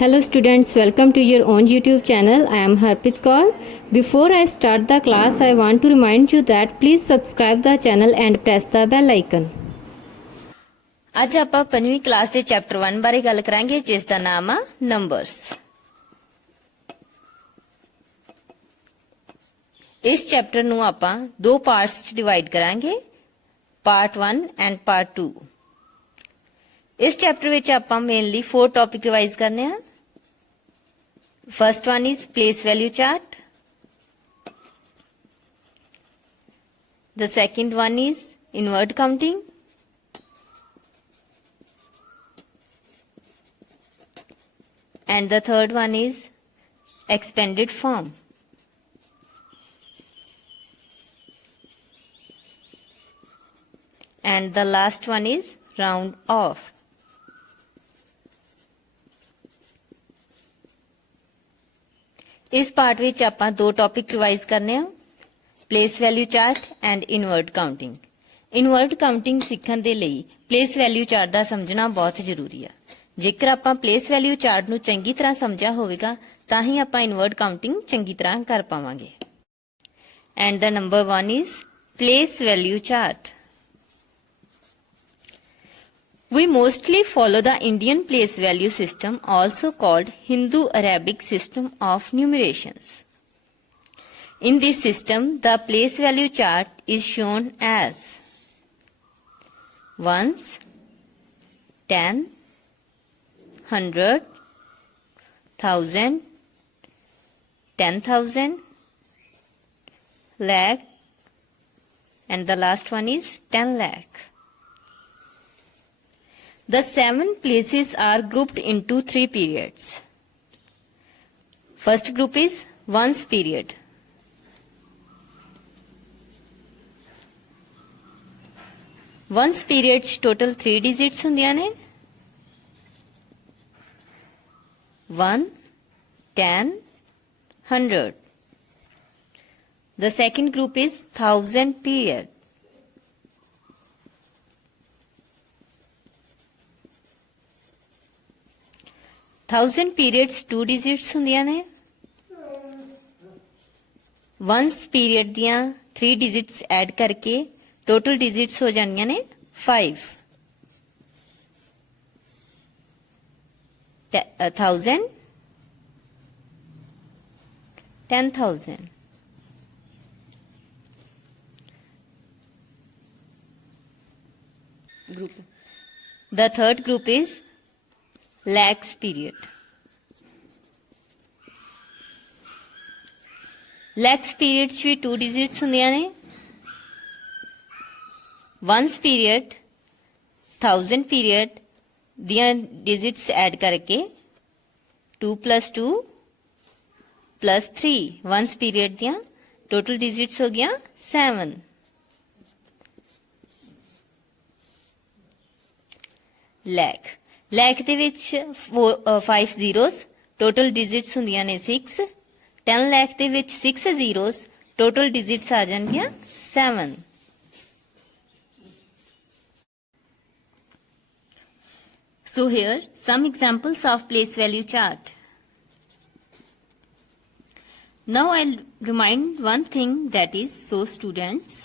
Hello students, welcome to your own YouTube channel. I am Harpreet Kaur. Before I start the class, I want to remind you that please subscribe the channel and press the bell icon. ਅੱਜ ਆਪਾਂ 5ਵੀਂ class ਦੇ chapter 1 ਬਾਰੇ ਗੱਲ ਕਰਾਂਗੇ ਜਿਸ ਦਾ ਨਾਮ ਆ numbers. ਇਸ ਚੈਪਟਰ ਨੂੰ ਆਪਾਂ ਦੋ ਪਾਰਟਸ ਚ ਡਿਵਾਈਡ ਕਰਾਂਗੇ, ਪਾਰਟ 1 ਐਂਡ ਪਾਰਟ 2। ਇਸ ਚੈਪਟਰ ਵਿੱਚ ਆਪਾਂ ਮੇਨਲੀ 4 ਟੌਪਿਕ ਰਿਵਾਈਜ਼ ਕਰਨੇ ਆ। First one is place value chart. The second one is inward counting. And the third one is expanded form. And the last one is round off. इस part विच आपां दो topic revise करने आ, place value chart and inward counting. Inward counting सीखण दे लई place value chart दा समझना बहुत जरूरी है। जेकर आपां प्लेस वैल्यू चार्ट नूं चंगी तरह समझिया होवेगा तां ही आपां इनवर्ड काउंटिंग चंगी तरह कर पावांगे। And the number 1 is place value chart. We mostly follow the Indian place value system, also called Hindu Arabic system of numerations. In this system, the place value chart is shown as ones, 10, 100, 1000, 10,000, lakh, and the last one is 10 lakh. The 7 places are grouped into 3 periods. First group is ones period. Ones period total 3 digits ਹੁੰਦੀਆਂ ਨੇ, 1, 10, 100. The second group is 1000 period. 1000 periods 2 digits ਹੁੰਦੀਆਂ ਨੇ, ones period ਦੀਆਂ 3 digits add ਕਰਕੇ total digits ਹੋ ਜਾਂਦੀਆਂ ਨੇ 5। 1000, 10,000। Group. The third group is lakhs period. Lakhs period ਚ ਵੀ 2 digits ਹੁੰਦੀਆਂ ਨੇ, ones period 1000 period ਦੀਆਂ digits ਐਡ ਕਰਕੇ 2 + 2 + 3 ones period ਦੀਆਂ total digits ਹੋ ਗਿਆ 7। lakh ਲੈਖ ਦੇ ਵਿੱਚ 5 zeros total digits ਹੁੰਦੀਆਂ ਨੇ 6। 10 lakh ਦੇ ਵਿੱਚ 6 zeros total digits ਆ ਜਾਣਗੀਆਂ 7। So here some examples of place value chart. Now I'll remind one thing, that is, so students,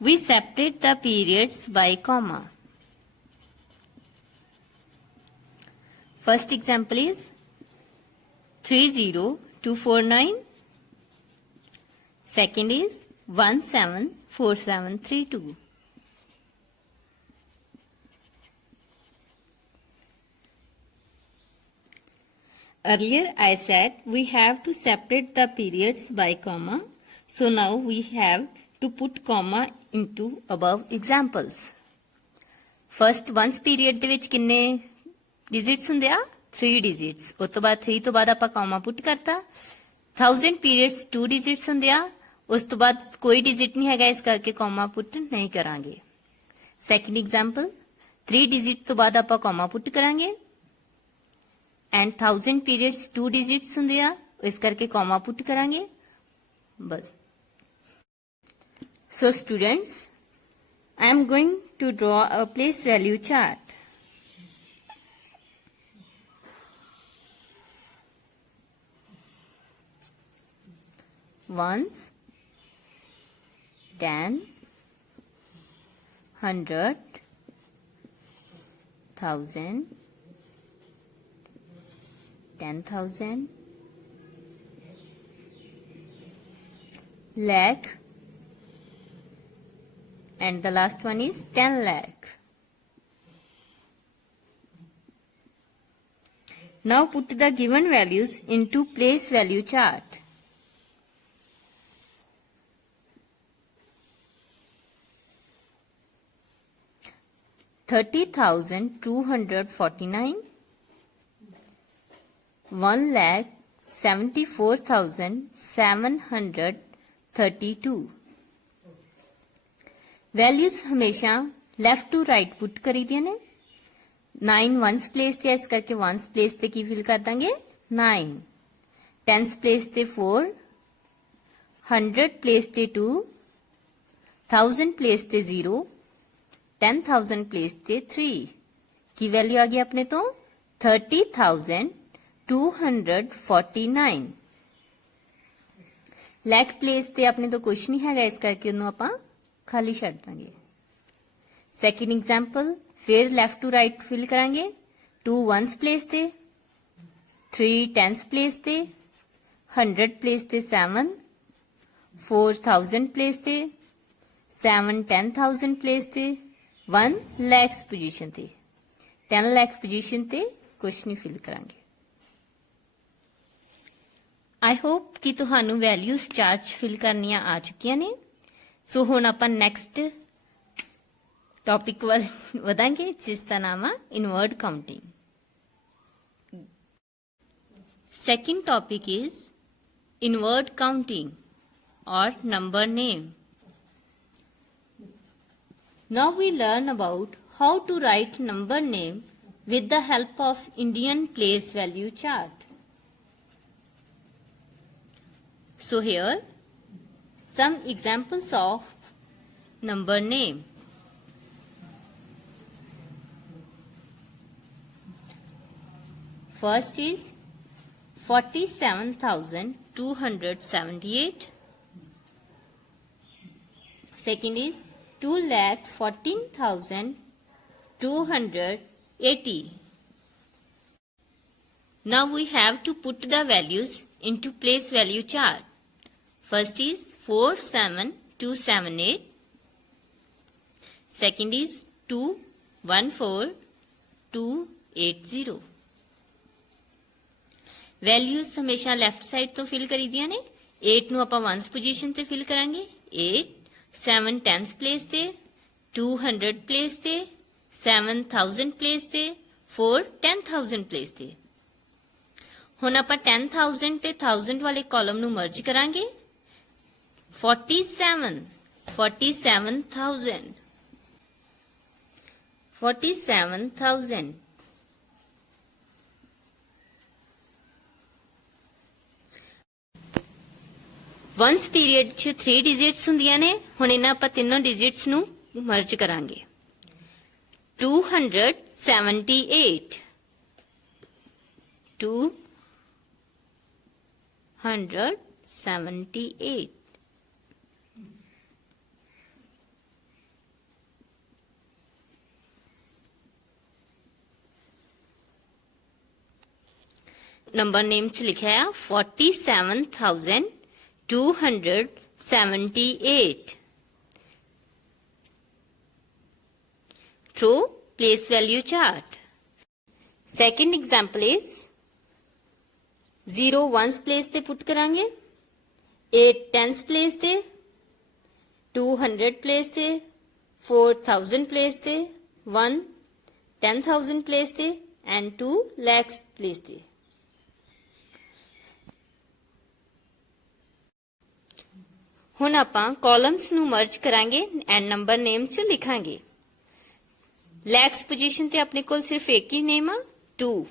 we separate the periods by comma. First example is 30249. Second is 174732. Earlier I said we have to separate the periods by comma. So now we have to put comma into above examples. First ones period ਦੇ ਵਿੱਚ ਕਿੰਨੇ digits ਹੁੰਦੇ ਆ 3 digits। ਉਸ ਤੋਂ ਬਾਅਦ 3 ਤੋਂ ਬਾਅਦ ਆਪਾਂ ਕਾਮਾ ਪੁੱਟ ਕਰਤਾ। 1000 periods 2 digits ਹੁੰਦੇ ਆ, ਉਸ ਤੋਂ ਬਾਅਦ ਕੋਈ digit ਨਹੀਂ ਹੈਗਾ, ਇਸ ਕਰਕੇ ਕਾਮਾ ਪੁੱਟ ਨਹੀਂ ਕਰਾਂਗੇ। ਸੈਕੰਡ ਐਗਜ਼ਾਮਪਲ 3 digit ਤੋਂ ਬਾਅਦ ਆਪਾਂ ਕਾਮਾ ਪੁੱਟ ਕਰਾਂਗੇ ਐਂਡ 1000 periods 2 digits ਹੁੰਦੇ ਆ, ਇਸ ਕਰਕੇ ਕਾਮਾ ਪੁੱਟ ਕਰਾਂਗੇ ਬਸ। So students, I am going to draw a place value chart. ones, 10, 100, 1000, 10,000, lakh, and the last one is 10 lakh. Now put the given values into place value chart. $30,249, 1,74,732. Values हमेशा left to right put करी दी ने 9 ones place ते इस करके ones place ते की fill कर देंगे 9, टेंस प्लेस ते 4, 100 प्लेस ते 2, 1000 प्लेस ते 0, 10,000 प्लेस ते 3 की वैल्यू आ गई अपने तो 30,249. लैख प्लेस ते अपने तो कुछ नहीं है इस करके उन्होंने ਆਪਾਂ खाली छड़ देंगे. सेकेंड एग्जाम्पल फिर लेफ्ट टू राइट फिल करांगे. 2 वंस प्लेस ते, 3 टेंस प्लेस ते, 100 प्लेस ते 7, 4,000 प्लेस ते, 7 10,000 प्लेस ते, 1 लैक्स पोजीशन ते, 10 लैख पोजीशन ते कुछ नहीं फिल करांगे. आई होप कि तुहानू वैल्यूज चार्ट फिल करनियां आ चुकियां ने. सो हुण आपां नैक्सट टॉपिक वल वधांगे जिसका नाम है inward counting. Second topic is inward counting और number name. Now we learn about how to write number name with the help of Indian place value chart. So here some examples of number name. First is 47,278. Second is 2,14,280. Now we have to put the values into place value chart. First is 47278. Second is 214280. Values हमेशा left side तो fill करी दिया ने. 8 ਨੂੰ ਆਪਾਂ ones position ਤੇ fill ਕਰਾਂਗੇ. 8 7 10th place ਤੇ 200 प्लेस ਤੇ 7,000 प्लेस ਤੇ 4 10,000 प्लेस ਤੇ. ਹੁਣ ਆਪਾਂ 10,000 ਤੇ 1000 ਵਾਲੇ ਕਾਲਮ ਨੂੰ ਮਰਜ ਕਰਾਂਗੇ. 47,000 47,000 वंस पीरियड च 3 डिजिट्स ਹੁੰਦੀਆਂ ਨੇ. ਹੁਣ ਇਹਨਾਂ ਆਪਾਂ ਤਿੰਨੋਂ ਡਿਜਿਟਸ ਨੂੰ ਮਰਜ ਕਰਾਂਗੇ. 278 278 नंबर नेम च लिखा है 47,278 through place value chart. Second example is 0 ones place ते पुट करांगे. 8 tens place ते 200 place ते 4,000 place ते 1 10,000 place ते and 2 lakhs place ते. ਹੁਣ ਆਪਾਂ ਕਾਲਮਸ ਨੂੰ ਮਰਜ ਕਰਾਂਗੇ ਐਂਡ ਨੰਬਰ ਨੇਮ ਚ ਲਿਖਾਂਗੇ. ਲੈਕਸ ਪੋਜੀਸ਼ਨ ਤੇ ਆਪਣੇ ਕੋਲ ਸਿਰਫ ਇੱਕ ਹੀ ਨੇਮ ਆ 2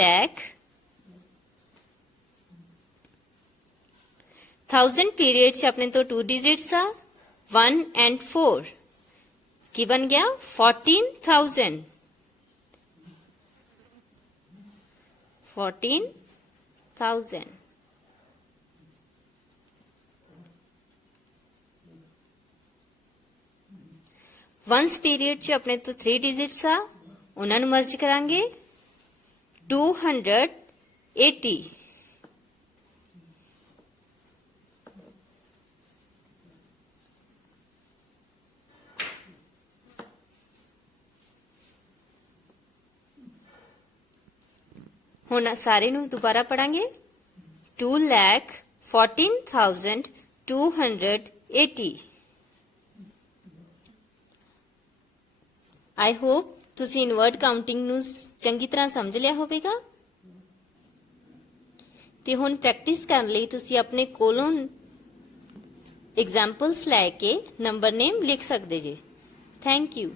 lakh. 1000 ਪੀਰੀਅਡ ਚ ਆਪਣੇ ਤੋਂ 2 ਡਿਜਿਟਸ ਆ 1 and 4 ਕੀ ਬਣ ਗਿਆ 14,000 14,000. वंस पीरियड च अपने तो 3 डिजिट्स आ उन्हां नूं मर्ज करांगे 280 हुण सारे नूं दोबारा पढ़ांगे 2,14,280 आई होप ਤੁਸੀਂ ਇਨਵਰਟ ਕਾਊਂਟਿੰਗ ਨੂੰ ਚੰਗੀ ਤਰ੍ਹਾਂ ਸਮਝ ਲਿਆ ਹੋਵੇਗਾ ਤੇ ਹੁਣ ਪ੍ਰੈਕਟਿਸ ਕਰਨ ਲਈ ਤੁਸੀਂ ਆਪਣੇ ਕੋਲੋਂ ਐਗਜ਼ਾਮਪਲਸ ਲੈ ਕੇ ਨੰਬਰ ਨੇਮ ਲਿਖ ਸਕਦੇ ਜੇ ਥੈਂਕ ਯੂ